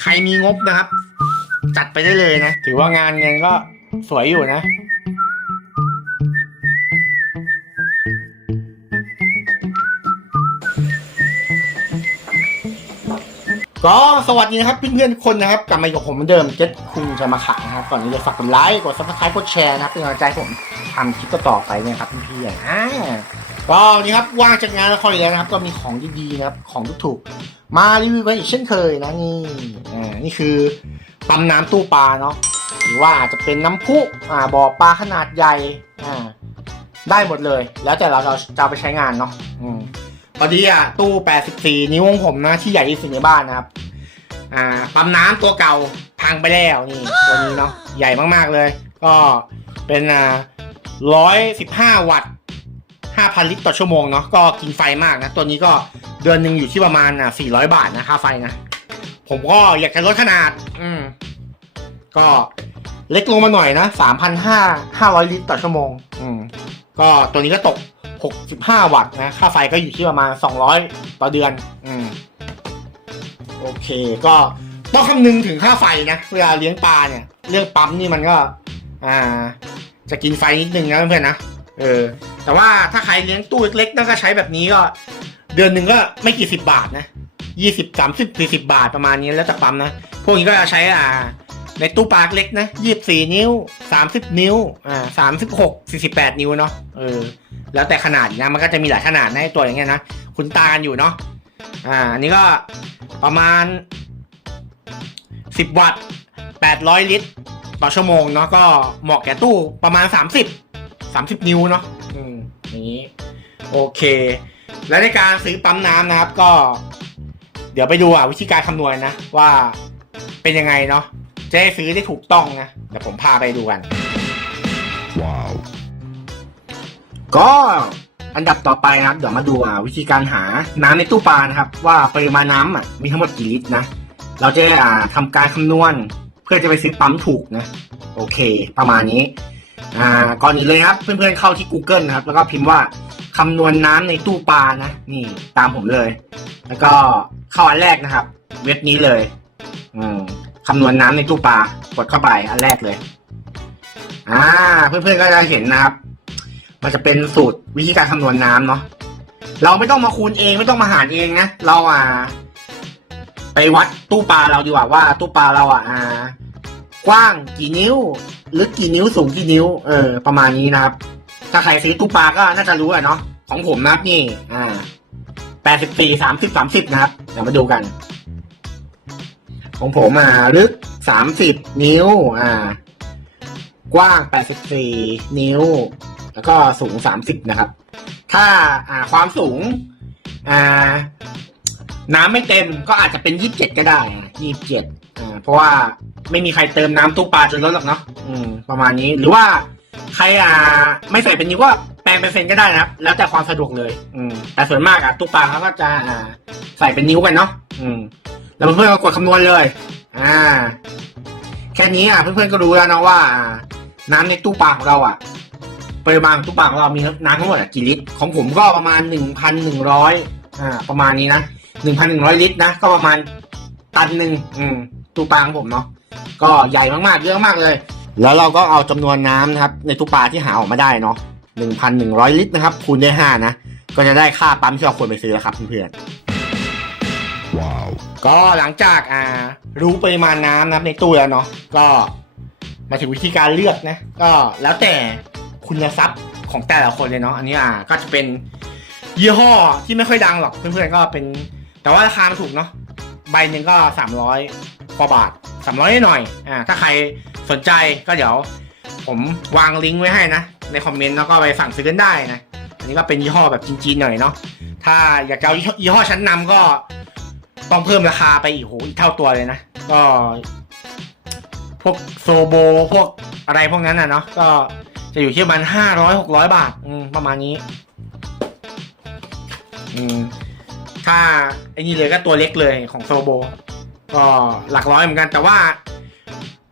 ใครมีงบนะครับ จัดไปได้เลยนะ ถือว่างานเงินก็สวยอยู่นะ ก็สวัสดีนะครับเพื่อนๆคนนะครับกลับมาอยู่กับผมเหมือนเดิมเจ็ดคุงจะมาขายนะครับก่อนนี้เลยฝากกดไลค์กดซับสไครต์กดแชร์นะครับเป็นกำลังใจให้ผมทำคลิปต่อๆไปเนะครับเพื่อนๆอ่าก็วันนี้ครับว่างจากงานละครอีกแล้วนะครับ ก็มีของดีๆนะครับของถูกๆ มารีวิวกันอีกเช่นเคยนะนี่อ่านี่คือปั๊มน้ำตู้ปลาเนาะหรือว่าอาจจะเป็นน้ำพุอ่าบ่อปลาขนาดใหญ่อ่าได้หมดเลย แล้วแต่เราจะจะไปใช้งานเนาะอืมพอดีอะตู้ 84 นิ้วของผมนะที่ใหญ่ที่สุดในบ้านนะครับอ่าปั๊มน้ำตัวเก่าพังไปแล้วนี่ตัวนี้เนาะใหญ่มากๆเลย ก็เป็นอ่า115 วัตต์ 5,000 ลิตรต่อชั่วโมงเนาะก็กินไฟมากนะ ตัวนี้ก็เดือนหนึ่งอยู่ที่ประมาณอะ400 บาทนะค่าไฟนะ ผมก็อยากจะลดขนาด อืมก็เล็กลงมาหน่อยนะ3,500 500 ลิตรต่อชั่วโมง อืมก็ตัวนี้ก็ตก 65 วัตต์นะ ค่าไฟก็อยู่ที่ประมาณ 200 ต่อเดือน อืมโอเค ก็ต้องคำนึงถึงค่าไฟนะ เวลาเลี้ยงปลาเนี่ย เรื่องปั๊มนี่มันก็ อ่า จะกินไฟนิดนึงนะเพื่อนนะ เออ แต่ว่าถ้าใครเลี้ยงตู้เล็กๆแล้วก็ใช้แบบนี้ก็ เดือนหนึ่งก็ไม่กี่สิบบาทนะยี่สิบสามสิบสี่สิบบาทประมาณนี้แล้วแต่ปั๊มนะ พวกนี้ก็จะใช้อ่า ในตู้ปลาเล็กนะยี่สิบสี่นิ้วสามสิบนิ้วอ่าสามสิบหกสี่สิบแปดนิ้วเนาะเออแล้วแต่ขนาดนะมันก็จะมีหลายขนาดนะตัวอย่างเงี้ยนะคุณตากันอยู่เนาะอ่าอันนี้ก็ประมาณสิบวัตต์แปดร้อยลิตร ต่อชั่วโมงเนาะก็เหมาะแก่ตู้ประมาณสามสิบสามสิบนิ้วเนาะ นี้โอเค และในการซื้อปั๊มน้ำนะครับก็ เดี๋ยวไปดูอะวิธีการคำนวณนะ ว่าเป็นยังไงเนาะจะได้ซื้อได้ถูกต้องนะเดี๋ยวผมพาไปดูกัน Wow. ก็อันดับต่อไปนะครับ เดี๋ยวมาดูอะวิธีการหาน้ำในตู้ปลานะครับ ว่าปริมาณน้ำอะมีทั้งหมดกี่ลิตรนะ เราจะได้อ่าทำการคำนวณ เพื่อจะไปซื้อปั๊มถูกนะ โอเค ประมาณนี้ อ่าก่อนอื่นเลยครับ เพื่อนๆเข้าที่ Google นะครับ แล้วก็พิมพ์ว่าคำนวณน้ำในตู้ปลานะ นี่ตามผมเลย แล้วก็เข้าอันแรกนะครับ เว็บนี้เลยอืมคำนวณน้ำในตู้ปลากดเข้าไปอันแรกเลย อ่า เพื่อนๆก็จะเห็นนะครับ มันจะเป็นสูตรวิธีการคำนวณน้ำเนาะเราไม่ต้องมาคูณเองไม่ต้องมาหารเองนะเราอ่า ไปวัดตู้ปลาเราดีกว่าว่า ตู้ปลาเราอะอ่ากว้างกี่นิ้ว ลึกกี่นิ้วสูงกี่นิ้ว เออ ประมาณนี้นะครับ ถ้าใครซื้อตู้ปลาก็น่าจะรู้อะเนาะของผมนะนี่ อ่าแปดสิบสี่สามสิบสามสิบนะครับ เดี๋ยวมาดูกัน ของผมอ่าลึกสามสิบนิ้ว อ่า กว้าง84นิ้ว แล้วก็สูง30นะครับ ถ้าอ่าความสูง อ่า น้ำไม่เต็มก็อาจจะเป็น27ก็ได้อะ27อ่า เพราะว่าไม่มีใครเติมน้ำตู้ปลาจนลดหรอกเนาะอืม ประมาณนี้หรือว่าใครอ่าไม่ใส่เป็นนิ้วก็แปลงเป็นเซนก็ได้นะครับ แล้วแต่ความสะดวกเลย อืม แต่ส่วนมากอะตู้ปลาเขาก็จะอ่าใส่เป็นนิ้วกันเนาะอืม แล้วเพื่อนๆก็กดคำนวณเลย อ่า แค่นี้อะเพื่อนๆก็รู้แล้วนะว่า น้ำในตู้ปลาของเราอะปริมาณตู้ปลาของเรามีน้ำทั้งหมดกี่ลิตรของผมก็ประมาณหนึ่งพันหนึ่งร้อยอ่า ประมาณนี้นะหนึ่งพันหนึ่งร้อยลิตรนะก็ประมาณตันหนึ่งอืม ตู้ปลาของผมเนาะก็ใหญ่มากๆเยอะมากเลย แล้วเราก็เอาจำนวนน้ำนะครับ ในตู้ปลาที่หาออกมาได้เนาะหนึ่งพันหนึ่งร้อยลิตรนะครับ คูณด้วยห้านะ ก็จะได้ค่าปั๊มที่เราควรไปซื้อแล้วครับเพื่อนๆ Wow. ก็หลังจากอ่ารู้ปริมาณน้ำนะครับในตู้แล้วเนาะก็มาถึงวิธีการเลือกนะ ก็แล้วแต่คุณทรัพย์ของแต่ละคนเลยเนาะอันนี้อ่าก็จะเป็นยี่ห้อที่ไม่ค่อยดังหรอกเพื่อนๆก็เป็น แต่ว่าราคามันถูกเนาะใบหนึ่งก็สามร้อย กว่าบาทสามร้อยหน่อยอ่าถ้าใครสนใจก็เดี๋ยว ผมวางลิงก์ไว้ให้นะ ในคอมเมนต์แล้วก็ไปสั่งซื้อกันได้นะ อันนี้ก็เป็นยี่ห้อแบบจีนๆหน่อยเนาะถ้าอยากจะเอายี่ห้อยี่ห้อชั้นนำก็ต้องเพิ่มราคาไปอีกโหอีกเท่าตัวเลยนะ ก็ พวกโซโบพวกอะไรพวกนั้นนะเนาะก็จะอยู่ที่ประมาณห้าร้อยหกร้อยบาทประมาณนี้ อืมถ้าไอ้นี่เลยก็ตัวเล็กเลยของโซโบ ก็หลักร้อยเหมือนกัน แต่ว่า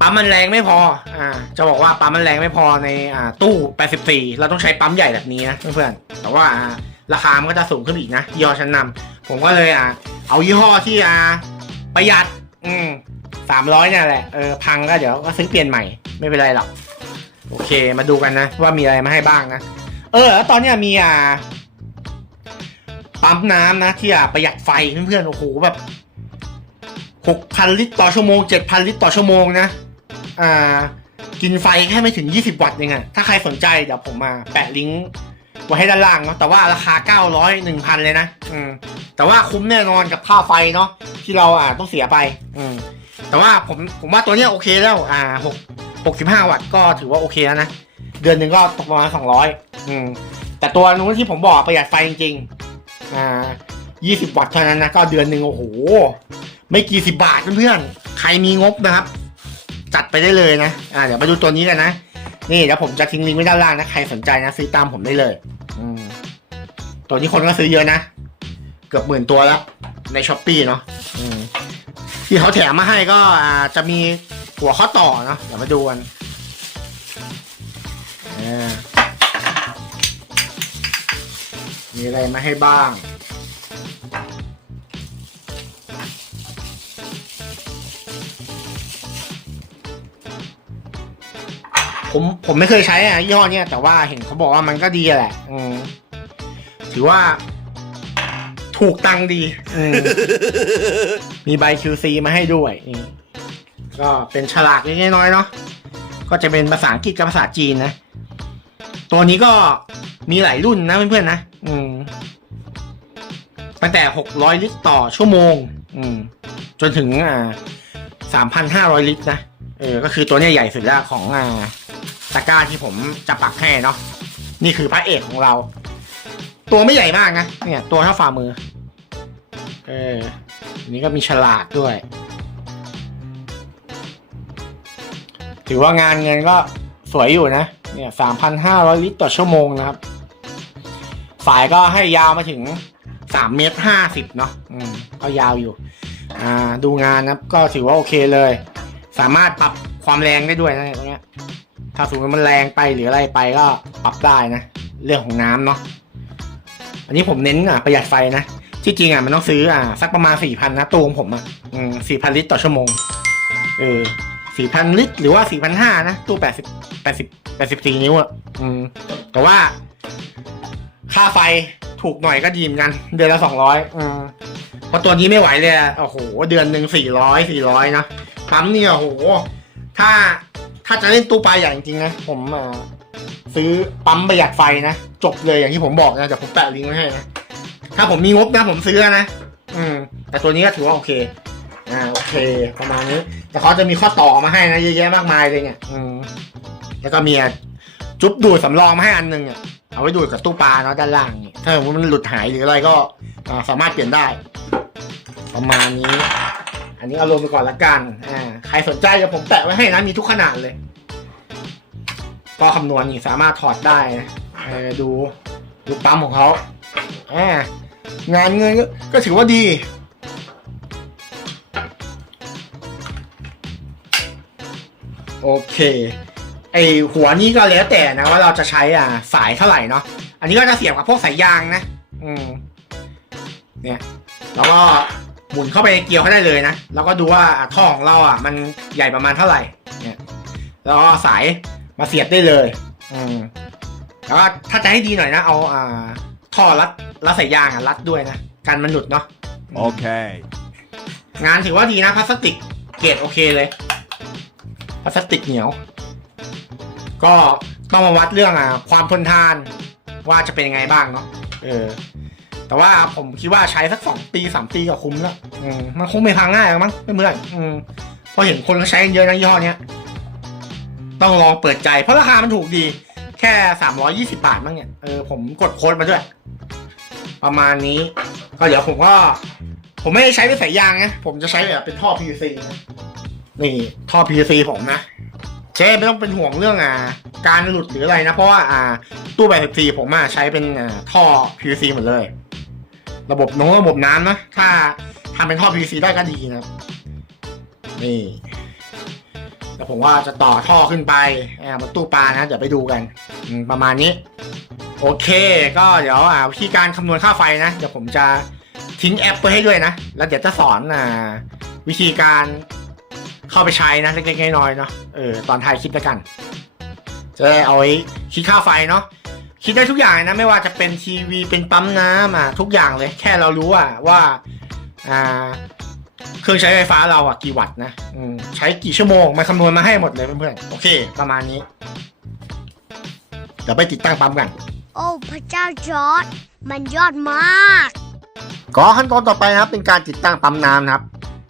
ปั๊มมันแรงไม่พอ อ่า จะบอกว่าปั๊มมันแรงไม่พอในอ่าตู้ 84 เราต้องใช้ปั๊มใหญ่แบบนี้นะเพื่อนๆ แต่ว่าราคามันก็จะสูงขึ้นอีกนะยี่ห้อชั้นนำผมก็เลยอ่าเอายี่ห้อที่อ่าประหยัด อืมสามร้อยเนี่ยแหละ เออพังก็เดี๋ยวก็ซื้อเปลี่ยนใหม่ ไม่เป็นไรหรอก โอเค มาดูกันนะ ว่ามีอะไรมาให้บ้างนะ เออ แล้วตอนเนี้ยมีอ่าปั๊มน้ำนะที่อะประหยัดไฟเพื่อนๆ โอ้โหแบบ หกพันลิตรต่อชั่วโมงเจ็ดพันลิตรต่อชั่วโมงนะ อ่า กินไฟแค่ไม่ถึง 20 วัตต์เองอะถ้าใครสนใจเดี๋ยวผมมาแปะลิงก์ไว้ให้ด้านล่างเนาะ แต่ว่าราคา 900 1,000 เลยนะ อืม แต่ว่าคุ้มแน่นอนกับค่าไฟเนาะที่เราอ่าต้องเสียไป อืม แต่ว่าผมผมว่าตัวเนี้ยโอเคแล้ว อ่าหกหกสิบห้าวัตต์ก็ถือว่าโอเคแล้วนะ เดือนหนึ่งก็ตกประมาณสองร้อยอืม แต่ตัวนู้นที่ผมบอกประหยัดไฟจริงๆ อ่ายี่สิบวัตต์เท่านั้นนะ ก็เดือนหนึ่งโอ้โห ไม่กี่สิบบาทเพื่อนๆ ใครมีงบนะครับ จัดไปได้เลยนะ อ่าเดี๋ยวมาดูตัวนี้กันนะ นี่เดี๋ยวผมจะทิ้งลิงก์ไว้ด้านล่างนะ ใครสนใจนะซื้อตามผมได้เลยอืมตัวนี้คนก็ซื้อเยอะนะ เกือบหมื่นตัวแล้วในช้อปปีเนาะอืมที่เขาแถมมาให้ก็อ่าจะมีหัวข้อต่อเนาะเดี๋ยวมาดูกันมีอะไรมาให้บ้าง ผมผมไม่เคยใช้อะยี่ห้อเนี้ยแต่ว่าเห็นเขาบอกว่ามันก็ดีแหละ อืมถือว่า ถูกตังค์ดีอืมมีใบ QC มาให้ด้วยนี่ก็เป็นฉลากเล็กๆน้อยๆเนาะก็จะเป็นภาษาอังกฤษกับภาษาจีนนะ ตัวนี้ก็มีหลายรุ่นนะเพื่อนๆนะอืมตั้งแต่ 600 ลิตรต่อชั่วโมง อืม จนถึงอ่า3,500 ลิตรนะ เออก็คือตัวเนี้ยใหญ่สุดแล้วของอ่าตะกร้าที่ผมจะปักให้เนาะนี่คือพระเอกของเรา ตัวไม่ใหญ่มากนะเนี่ย ตัวเท่าฝ่ามือ เออนี้ก็มีฉลากด้วย ถือว่างานเงินก็สวยอยู่นะ เนี่ยสามพันห้าร้อยลิตรต่อชั่วโมงนะครับ สายก็ให้ยาวมาถึงสามเมตรห้าสิบเนาะ อืม ก็ยาวอยู่ อ่า ดูงานนะก็ถือว่าโอเคเลย สามารถปรับความแรงได้ด้วยนะตรงเนี้ยถ้าสมมติมันแรงไปหรืออะไรไปก็ปรับได้นะ เรื่องของน้ำเนาะอันนี้ผมเน้นอะประหยัดไฟนะที่จริงอะมันต้องซื้ออะสักประมาณสี่พันนะตู้ของผมอะสี่พันลิตรต่อชั่วโมงเออสี่พันลิตรหรือว่าสี่พันห้านะตู้แปดสิบแปดสิบแปดสิบสี่นิ้วอะอืมแต่ว่า ค่าไฟถูกหน่อยก็ดีเหมือนกัน เดือนละสองร้อยอืมเพราะตัวนี้ไม่ไหวเลยอะโอ้โห เดือนหนึ่งสี่ร้อยสี่ร้อยนะ ปั๊มเนี่ยโหถ้าถ้าจะเล่นตู้ปลาใหญ่จริงๆนะ ผมซื้อปั๊มประหยัดไฟนะ จบเลยอย่างที่ผมบอกนะเดี๋ยวผมแปะลิงก์ไว้ให้นะ ถ้าผมมีงบนะผมซื้อนะ อืม แต่ตัวนี้ก็ถือว่าโอเค อ่าโอเค ประมาณนี้ แต่เขาจะมีข้อต่อมาให้นะเยอะแยะมากมายเลยเนี่ย อืม แล้วก็มีจุ๊บดูดสำรองมาให้อันหนึ่งอะเอาไว้ดูดกับตู้ปลาเนาะด้านล่างนี่ถ้าสมมติมันหลุดหายหรืออะไรก็สามารถเปลี่ยนได้ ประมาณนี้ อันนี้เอารวมไปก่อนละกัน อ่า ใครสนใจเดี๋ยวผมแปะไว้ให้นะ มีทุกขนาดเลย ก็คำนวณนี่สามารถถอดได้นะเออดู ดูปั๊มของเขาอ่างานเงินก็ก็ถือว่าดี โอเค ไอหัวนี้ก็แล้วแต่นะว่าเราจะใช้อ่าสายเท่าไหร่เนาะ อันนี้ก็จะเสียบกับพวกสายยางนะ อืม เนี่ย แล้วก็ หมุนเข้าไปในเกียร์เขาได้เลยนะ แล้วก็ดูว่าอะท่อของเราอะ มันใหญ่ประมาณเท่าไหร่ เนี่ย แล้วก็สายมาเสียบได้เลย อืมแล้วก็ถ้าจะให้ดีหน่อยนะ เอาอ่าท่อรัดรัดสายยางอะรัดด้วยนะ กันมันหลุดเนาะ Okay. งานถือว่าดีนะพลาสติกเกรดโอเคเลยพลาสติกเหนียว ก็ต้องมาวัดเรื่องอะความทนทานว่าจะเป็นยังไงบ้างเนาะ เออ แต่ว่าผมคิดว่าใช้สักสองปีสามปีก็คุ้มแล้วอืมมันคงไม่พังง่ายหรอกมั้งเพื่อนๆอืมเพราะเห็นคนเขาใช้กันเยอะนะยี่ห้อเนี้ยต้องลองเปิดใจ เพราะราคามันถูกดี แค่สามร้อยี่สิบาทมั้งเนี่ยเออผมกดโค้ดมาด้วย ประมาณนี้ก็เดี๋ยวผมก็ ผมไม่ได้ใช้เป็นสายยางนะผมจะใช้แบบเป็นท่อ PVC นะนี่ท่อ PVC ผมนะเจ๊ไม่ต้องเป็นห่วงเรื่องอ่า การหลุดหรืออะไรนะ เพราะว่าอ่า ตู้แบบ14ผมอะใช้เป็นอ่าท่อ PVC หมดเลย ระบบน้องระบบน้ำนะ ถ้าทำเป็นท่อ PVC ได้ก็ดีนะครับ นี่แต่ผมว่าจะต่อท่อขึ้นไปอ่าบนตู้ปลานะ เดี๋ยวไปดูกันประมาณนี้ โอเค ก็เดี๋ยวอ่าวิธีการคำนวณค่าไฟนะ เดี๋ยวผมจะทิ้งแอปไว้ให้ด้วยนะ แล้วเดี๋ยวจะสอนอ่าวิธีการเข้าไปใช้นะเล็กๆน้อยๆเนาะเออตอนถ่ายคลิปแล้วกัน จะเอาไว้คิดค่าไฟเนาะ คิดได้ทุกอย่างนะไม่ว่าจะเป็นทีวีเป็นปั๊มน้ำอะทุกอย่างเลย แค่เรารู้อะว่าอ่าเครื่องใช้ไฟฟ้าเราอะกี่วัตต์นะอืมใช้กี่ชั่วโมงมันคำนวณมาให้หมดเลยเพื่อนๆโอเค ประมาณนี้เดี๋ยวไปติดตั้งปั๊มกัน โอ้พระเจ้าจอร์ดมันยอดมากก็ขั้นตอนต่อไปนะครับเป็นการติดตั้งปั๊มน้ำนะครับ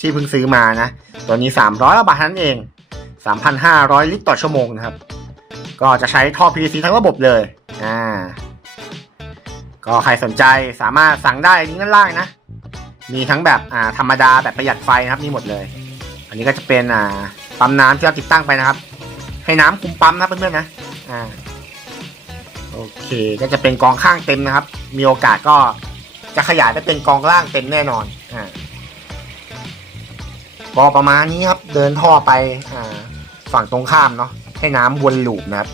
ที่เพิ่งซื้อมานะ ตัวนี้ 300บาทเท่านั้นเอง 3,500 ลิตรต่อชั่วโมงนะครับ ก็จะใช้ท่อ PVC ทั้งระบบเลย อ่า ก็ใครสนใจสามารถสั่งได้ลิงก์ด้านล่างนะ มีทั้งแบบอ่าธรรมดาแบบประหยัดไฟนะครับ มีหมดเลย อันนี้ก็จะเป็นอ่าปั๊มน้ำที่เราติดตั้งไปนะครับ ให้น้ำคุมปั๊มนะเพื่อนๆนะ อ่า โอเค ก็จะเป็นกองข้างเต็มนะครับ มีโอกาสก็จะขยายไปเป็นกองล่างเต็มแน่นอน อ่าก็ประมาณนี้ครับ เดินท่อไปอ่าฝั่งตรงข้ามเนาะให้น้ำวนลูปนะครับ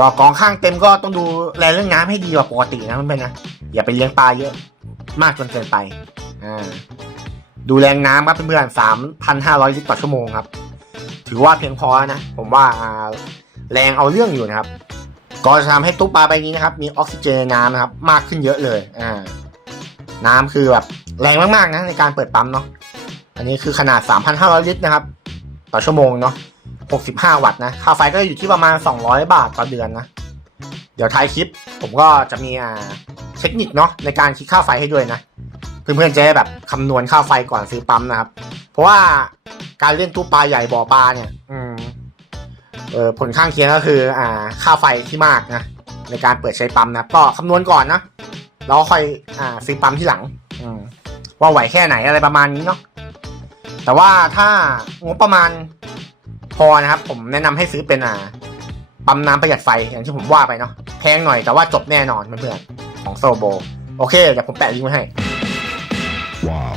ก็กองข้างเต็มก็ต้องดูแลเรื่องน้ำให้ดีกว่าปกตินะเพื่อนๆนะอย่าไปเลี้ยงปลาเยอะมากจนเกินไปอ่าดูแรงน้ำครับเพื่อนๆสามพันห้าร้อยลิตรต่อชั่วโมงครับ ถือว่าเพียงพอแล้วนะ ผมว่าแรงเอาเรื่องอยู่นะครับ ก็จะทำให้ตู้ปลาใบนี้นะครับ มีออกซิเจนในน้ำนะครับ มากขึ้นเยอะเลย อ่า น้ำคือแบบแรงมากๆนะในการเปิดปั๊มเนาะ อันนี้คือขนาด 3,500 ลิตรนะครับ ต่อชั่วโมงเนาะ 65 วัตต์นะ ค่าไฟก็อยู่ที่ประมาณ 200 บาทต่อเดือนนะ เดี๋ยวท้ายคลิป ผมก็จะมีอ่าเทคนิคเนาะในการคิดค่าไฟให้ด้วยนะ เพื่อนๆจะได้แบบคำนวณค่าไฟก่อนซื้อปั๊มนะครับ เพราะว่าการเล่นตู้ปลาใหญ่บ่อปลาเนี่ย อืมเออผลข้างเคียงก็คืออ่าค่าไฟที่มากนะในการเปิดใช้ปั๊มนะก็คำนวณก่อนนะแล้วค่อยอ่าซื้อปั๊มที่หลัง อืมว่าไหวแค่ไหนอะไรประมาณนี้เนาะแต่ว่าถ้างบประมาณ อนะครับ ผมแนะนำให้ซื้อเป็นอ่าปั๊มน้ำประหยัดไฟอย่างที่ผมว่าไปเนาะแพงหน่อยแต่ว่าจบแน่นอนเพื่อนๆของโซโบ โอเคเดี๋ยวผมแปะลิงก์ไว้ให้ Wow.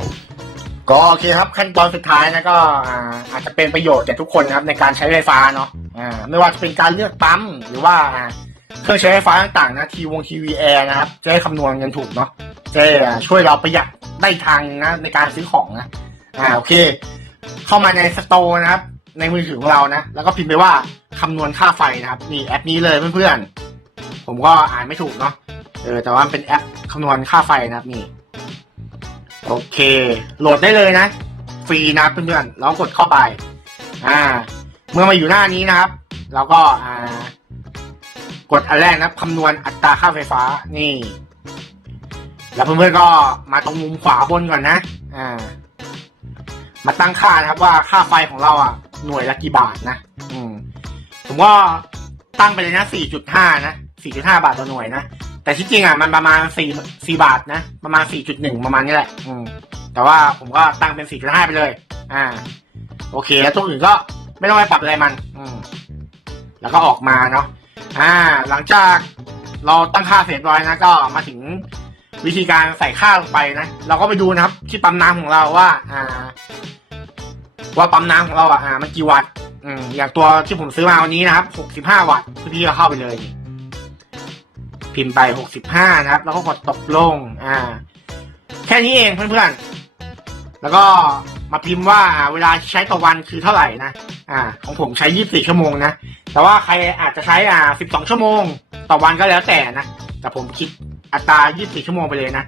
ก็โอเคครับขั้นตอนสุดท้ายนะก็อ่าอาจจะเป็นประโยชน์แก่ทุกคนนะครับในการใช้ไฟฟ้าเนาะอ่าไม่ว่าจะเป็นการเลือกปั๊มหรือว่าอ่าเครื่องใช้ไฟฟ้าต่างๆนะทีวงทีวีแอร์นะครับจะได้คำนวณกันถูกเนาะจะได้อ่าช่วยเราประหยัดได้ทางนะในการซื้อของนะอ่าโอเค เข้ามาในสโตร์นะครับ ในมือถือของเรานะ แล้วก็พิมพ์ไปว่าคำนวณค่าไฟนะครับนี่แอปนี้เลยเพื่อนๆ ผมก็อ่านไม่ถูกเนาะเออแต่ว่าเป็นแอปคำนวณค่าไฟนะครับนี่ โอเค โหลดได้เลยนะ ฟรีนะเพื่อนๆแล้วกดเข้าไป อ่า เมื่อมาอยู่หน้านี้นะครับ เราก็อ่ากดอันแรกนะครับคำนวณอัตราค่าไฟฟ้านี่ แล้วเพื่อนๆก็มาตรงมุมขวาบนก่อนนะ อ่า มาตั้งค่านะครับว่าค่าไฟของเราอะ หน่วยละกี่บาทนะ อืมผมก็ตั้งไปเลยนะ 4.5 นะ 4.5 บาทต่อหน่วยนะ แต่ที่จริงอะมันประมาณสี่สี่บาทนะ ประมาณสี่จุดหนึ่งประมาณนี้แหละ อืม แต่ว่าผมก็ตั้งเป็นสี่จุดห้าไปเลย อ่า โอเค แล้วตัวอื่นก็ไม่ต้องไปปรับอะไรมัน อืม แล้วก็ออกมาเนาะ อ่า หลังจากเราตั้งค่าเสร็จเรียบร้อยนะ ก็มาถึงวิธีการใส่ค่าลงไปนะ เราก็ไปดูนะครับ ที่ปั๊มน้ำของเราว่า อ่า ว่าปั๊มน้ำของเราอะอ่ามันกี่วัตต์อืมอย่างตัวที่ผมซื้อมาวันนี้นะครับหกสิบห้าวัตต์พี่ๆก็เข้าไปเลย พิมพ์ไปหกสิบห้านะครับ แล้วก็กดตกลง อ่า แค่นี้เองเพื่อนๆ แล้วก็มาพิมพ์ว่าเวลาใช้ต่อวันคือเท่าไหร่นะอ่า ของผมใช้ยี่สิบสี่ชั่วโมงนะ แต่ว่าใครอาจจะใช้อ่าสิบสองชั่วโมง ต่อวันก็แล้วแต่นะ แต่ผมคิดอัตรายี่สิบสี่ชั่วโมงไปเลยนะ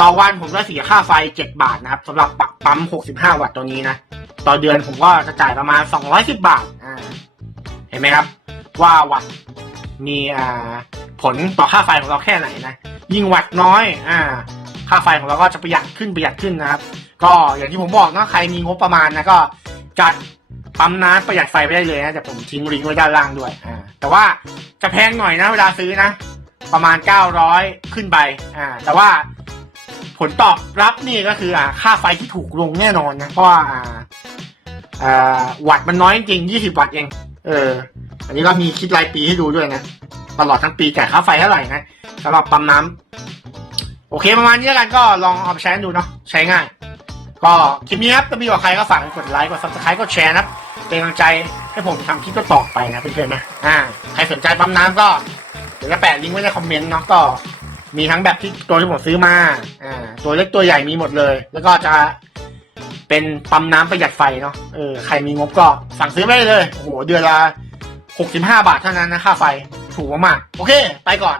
ต่อวันผมก็เสียค่าไฟเจ็ดบาทนะครับสำหรับปั๊มหกสิบห้าวัตต์ตัวนี้นะ ต่อเดือนผมก็จะจ่ายประมาณสองร้อยสิบบาทอ่าเห็นไหมครับ ว่าวัตต์มีอ่าผลต่อค่าไฟของเราแค่ไหนนะ ยิ่งวัตต์น้อยอ่าค่าไฟของเราก็จะประหยัดขึ้นประหยัดขึ้นนะครับ ก็อย่างที่ผมบอกนะใครมีงบประมาณนะก็จัดปั๊มน้ำประหยัดไฟไปได้เลยนะแต่ผมทิ้งลิงก์ไว้ด้านล่างด้วยอ่าแต่ว่าจะแพงหน่อยนะเวลาซื้อนะ ประมาณ 900 ขึ้นไปอ่าแต่ว่า ผลตอบรับนี่ก็คืออ่าค่าไฟที่ถูกลงแน่นอนนะ เพราะว่าอ่าอ่าวัตต์มันน้อยจริง20วัตต์เอง เออ อันนี้ก็มีคิดรายปีให้ดูด้วยนะ ตลอดทั้งปีจ่ายค่าไฟเท่าไหร่นะสำหรับปั๊มน้ำโอเคประมาณนี้กันก็ลองเอาไปใช้ดูเนาะใช้ง่าย ก็คลิปนี้ครับถ้ามีกับใครก็ฝากกดไลค์กดซับสไครต์กดแชร์นะเป็นกำลังใจให้ผมทำคลิปต่อไปนะเพื่อนๆนะอ่าใครสนใจปั๊มน้ำก็เดี๋ยวจะแปะลิงก์ไว้ในคอมเมนต์เนาะก็ มีทั้งแบบที่ตัวที่ผมซื้อมา อ่า ตัวเล็กตัวใหญ่มีหมดเลย แล้วก็จะเป็นปั๊มน้ำประหยัดไฟเนาะ เออ ใครมีงบก็สั่งซื้อไม่ได้เลย โอ้โห เดือนละหกสิบห้าบาทเท่านั้นนะค่าไฟ ถูกมาก โอเค ไปก่อน